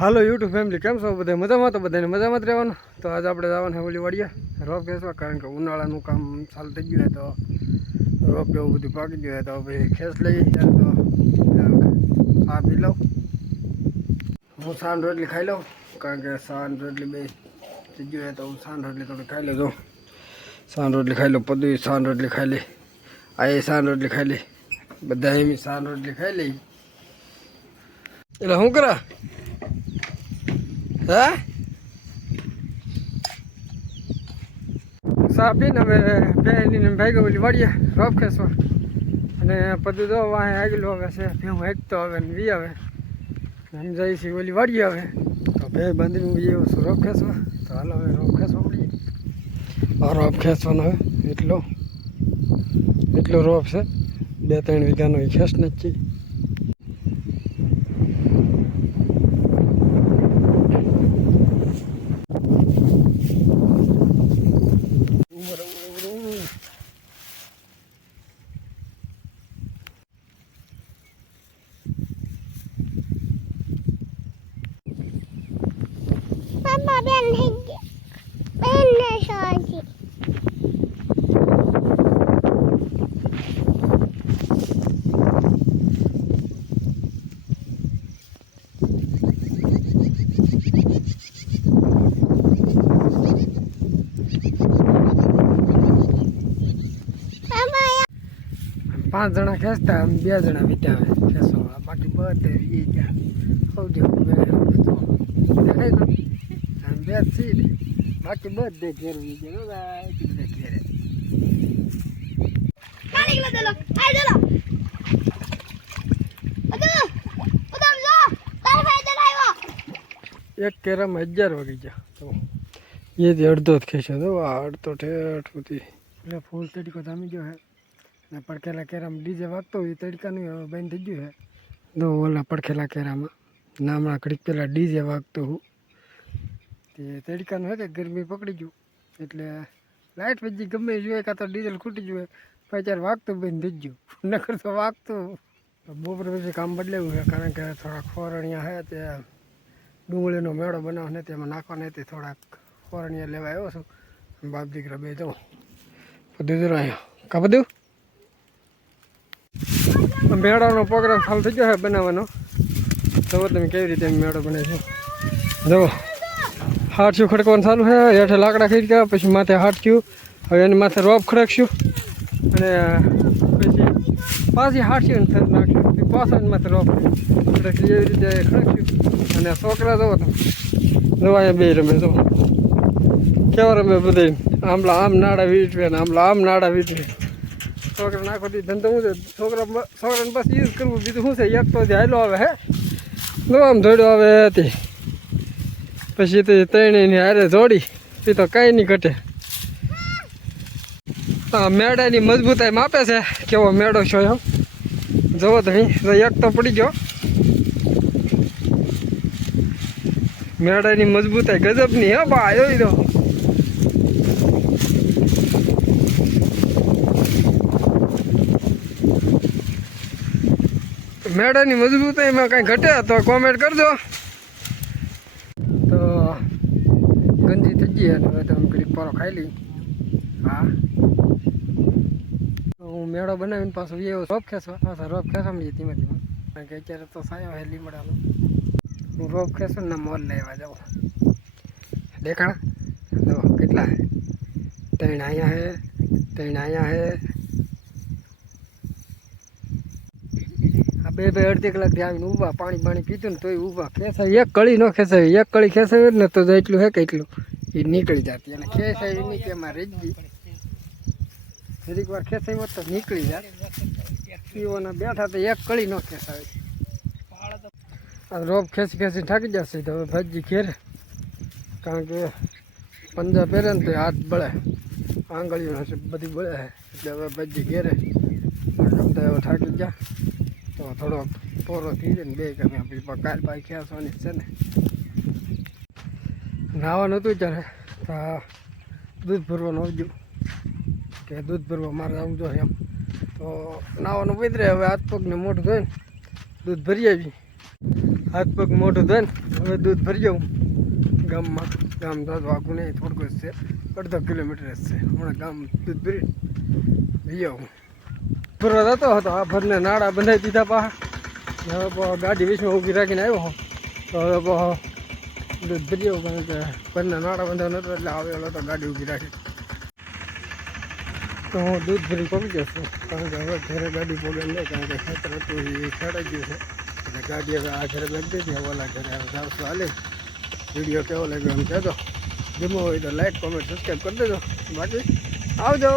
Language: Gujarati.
હાલો યુટ્યુબ ફેમિલી કેમ છો બધા? મજામાં તો બધાને મજામાં જ રહેવાનું? તો આજે આપણે જવાનું છે ઓલી વાડીએ, રોપ ખેંચવા, કારણ કે ઉનાળાનું કામ ચાલુ થઈ ગયું હોય તો રોપ એવું બધું પાકી ગયું હોય તો પછી ખેંચ લઈએ ત્યારે તો ચા પી લઉં. હું સાંજ રોટલી ખાઈ લઉં, કારણ કે સાંજ રોટલી બે થઈ ગયું હોય તો હું સાંજ રોટલી થોડી ખાઈ લઉં સાંજ રોટલી ખાઈ લઉં પદું સાંજ રોટલી ખાઈ લે આ એ સાંજ રોટલી ખાઈ લે બધા એમ સાંજ રોટલી ખાઈ લઈ. એટલે શું કરા? હે? સા પીને હવે પહેલીને ભાઈ ઓલી વળીએ રોપ ખેંચવા અને પદું તો વાંહે આગલું હવે છે ભેહું હેકતો હવે ને વી આવે. એમ જઈ છીએ ઓલી વાડીએ આવે તો બે બાંધીને વી એવું છું રોપ ખેંચવા તો હાલો હવે રોપ ખેંચવા પડીએ. રોપ ખેંચવાનો હવે એટલો એટલો રોપ છે. બે ત્રણ વીઘાનો ખેંચ નથી ben. Ben de şarjı. પાંચ જણા ખેંચતા બે જણા વિતાવે ખેંચો બાકી બધે ગયા સૌથી જ છીએ ને. બાકી બધે ઘેર વી ગયા બધે ઘેરે. એક કેરમ અગિયાર વાગી ગયા. તો એથી અડધો જ ખેંચ્યો તો આ અડધો ઠેઠ સુધી. એટલે ફૂલ તડકો જામી ગયો હે. ને પડખેલા કેરમ ડીજે વાગતો હોય એ તડકાનું હવે બંધ થઈ ગયું હે. તો ઓલા પડખેલા કેરામાં નામણા ઘડીક પહેલાં ડીજે વાગતો હું. તે તડકાનું હે કે ગરમી પકડી ગયું. એટલે લાઇટ પછી ગમે જોઈએ, કાં તો ડીઝલ ખૂટી જોઈએ પછી ત્યારે વાગતું બંધ થઈ ગયું. નકર તો વાગતું બપોર પછી કામ બદલાવ્યું છે, કારણ કે થોડાક ફોરણિયા હે તે ડુંગળીનો મેળો બનાવો ને તેમાં નાખવાને તે થોડાક ફોરણિયા લેવા આવ્યો છું. બાપ દીકરા બે જવું. બધું અહીંયા કા બધું? મેળાનો પ્રોગ્રામ ચાલુ થઈ ગયો છે બનાવવાનો. તો તમે કેવી રીતે મેળો બને છે. જુઓ હાથયું ખડકવાનું ચાલુ છે. હેઠે લાકડા ખરીદ્યા પછી માથે હાથયું હવે એની માથે રોપ ખડકશું. અને પછી પાછી હાડશું ને થર પાછા માથે રોપ ખડકશું. એવી રીતે ખડક્યું અને છોકરા જવો તમે. જવા અહીંયા બે રમે જવો કેવા રમે બધા આમલા આમ નાડા વીટવે ને આમલા આમ નાડા વીટવે. છોકરા નાખો ધંધો શું છે? છોકરા છોકરાને બસ યુઝ કરવું. બીજું શું છે? એક તો હાલો આવે, હે? નો આમ ધોડ્યો આવે હતી પછી તે ત્રણેયની હારે જોડી. એ તો કાંઈ નહીં ઘટે. હા મેળાની મજબૂતાઈ માપે છે. કેવો મેળો છો એમ જવો તો અહીં, તો એક તો પડી ગયો. મેળાની મજબૂતાઈ ગજબની હે બા જોઈ દો મેળાની મજબૂતાઈમાં કાંઈ ઘટે તો કોમેન્ટ કરજો તો થઈ ગઈ અને તમે ઘડીક પારો ખાઈ લઈ હા. હું મેળો બનાવીને પાછો એવો રોપ ખેંચવા. પાછા રોપ ખેંચવા મળીએ ધીમે ધીમે. કારણ કે અત્યારે તો સાયો હે લીમડાનો. હું રોપ ખેંચું ને મોલ લેવા જાઉં. દેખાડા જો, કેટલા હે? ત્રણ અહીંયા હે, ત્રણ અહીંયા હે. આ બે બે અડધી કલાકથી આવીને ઊભા, પાણી પાણી પીતું ને તોય ઊભા. ખેંચાય. એક કળી ન ખેંચાય. એક કળી ખેંચાય ને તો એટલું હે કે એટલું. એ નીકળી જતી. અને ખેંચાય નહીં કે એમાં ગઈ. જરીક વાર ખેંચાઈ હોત તો નીકળી જાય પીઓને બેઠા તો એક કળી ન આ રોપ ખેંચી ખેંચી થાકી જશે તો હવે ભાજી ઘેરે. કારણ કે પંજા પહેરે ને તો હાથ બળે. આંગળીઓ બધી બળે એટલે હવે ભાજી ઘેરે. ગમતા એવો થાકી ગયા. તો થોડો પોરો થઈ જાય ને બે ગમે પછી પણ કાલ પાછી ખેંચવાની છે ને. નાવા નહોતું ત્યારે દૂધ ભરવાનું આવજો કે દૂધ ભરવા મારે આવજો એમ. તો નાવાનું વિતરે હવે હાથ પગને મોઢું ધોઈને દૂધ ભરી આવી. હાથ પગ મોઢું ધોઈને હવે દૂધ ભરી જાઉં ગામમાં, ગામ તો આખું નહીં, થોડુંક જ છે. અડધો કિલોમીટર જ છે. હમણાં ગામ દૂધ ભરી લઈ આવું. ભરવા જતો હતો. આ ભરને નાળા બંધાઈ દીધા પાછા હવે ગાડી વીસમાં ઊભી રાખીને આવ્યો તો હવે આવું કે ભરના નાળા બંધાવ નતો એટલે આવેલો તો ગાડી ઊભી રાખી. તો હું દૂધ ભરી પહોંચી ગયો છું, કારણ કે હવે ઘરે ગાડી પોગે નહીં, કારણ કે ખેતર હતું એ ખેડાઈ ગયું છે. એટલે ગાડી હવે આ ઘરે લગતી દીધી, હવે ઓલા ઘરે હવે જાવશું હાલે. વીડિયો કેવો લાગ્યો એમ કહેજો. ગમો હોય તો લાઈક કોમેન્ટ સબસ્ક્રાઈબ કરી દેજો. બાકી આવજો.